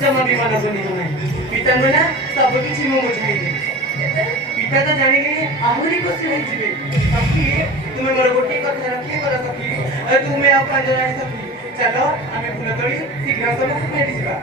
जमा भी मन सुनी पिता ना सब किसी मो बुझाई पिता तो जाने के आहुरी को से जीवे सखी तुम्हें मोर गोटी कथा रखिए कर सखी तुम्हें आप का जरा सखी चलो हमें फूल तोड़ी शीघ्र सब भेट जिबा।